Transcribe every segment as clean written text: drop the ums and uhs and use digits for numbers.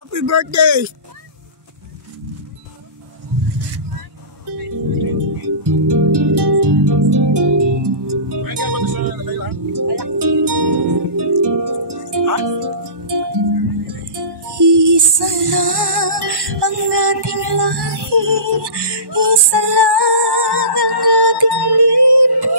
Happy birthday! Isa lang ang ating lahi, isa lang ang ating lipi.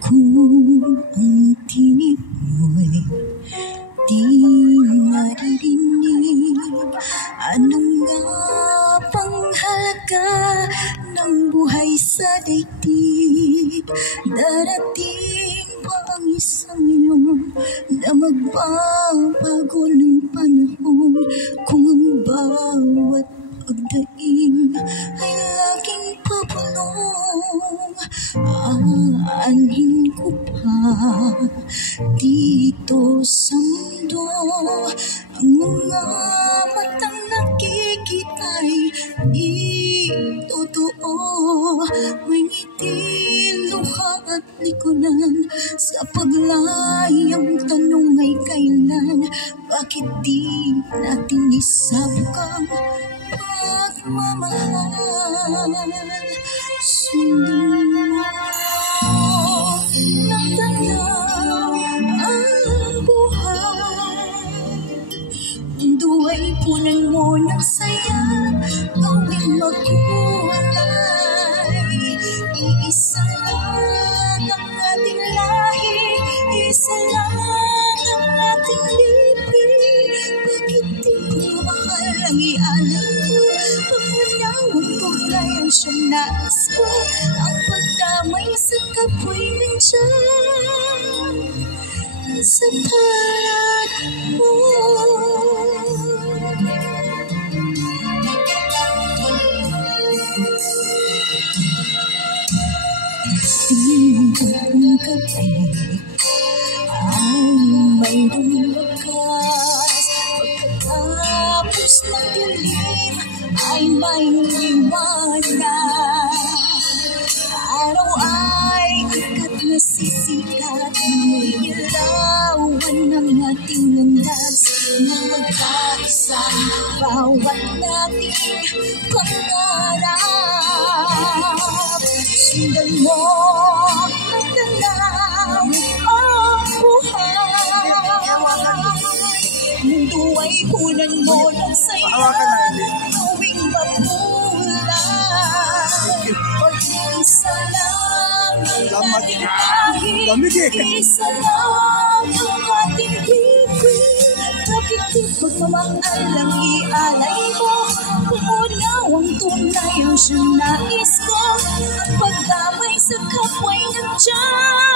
Kung ang tinig mo'y di naririnig, anong nga bang halaga ng buhay sa daigdig? Darating ba ang isang yun na magbabago ng panahon? Kung ang bawat pagdaing ay laging pabulong, aanhin ko pa dito sa mundo ang mga matang nakikita'y di totoo. May ngiti, luha at likuran, sa paglayang tanong ay kailan? Bakit di natin isabukang pagmamahal? Sundan mo ng tanaw ang buhay, mundo ay punan mo ng saya, gawing magkulay. Iisa lang ang ating lahi, isa lang ang ating lipi. Bakit di mo mahal ang ialay ko? Pangunawang tunay ang siyang nais ko, ang pagdamay sa kapwa'y nandiyan sa palad mo. Ang gabi ay mayroong wakas, pagkatapos ng dilim ay may liwanag. Araw ay ikat na sisikat, may ilawan ng ating landas na magkaisa bawat nating pangarap. Sundan mo ang tanaw ang buhay, mundo ay punan mo ng saya, gawing makulay. Isa lang ang ating lahi, isa lang ang ating bibig. Bakit di pagmamahal ang ialay mo? Pangunawang tunay ang siyang nais ko, ang pagdamay sa kapwa'y nandiyan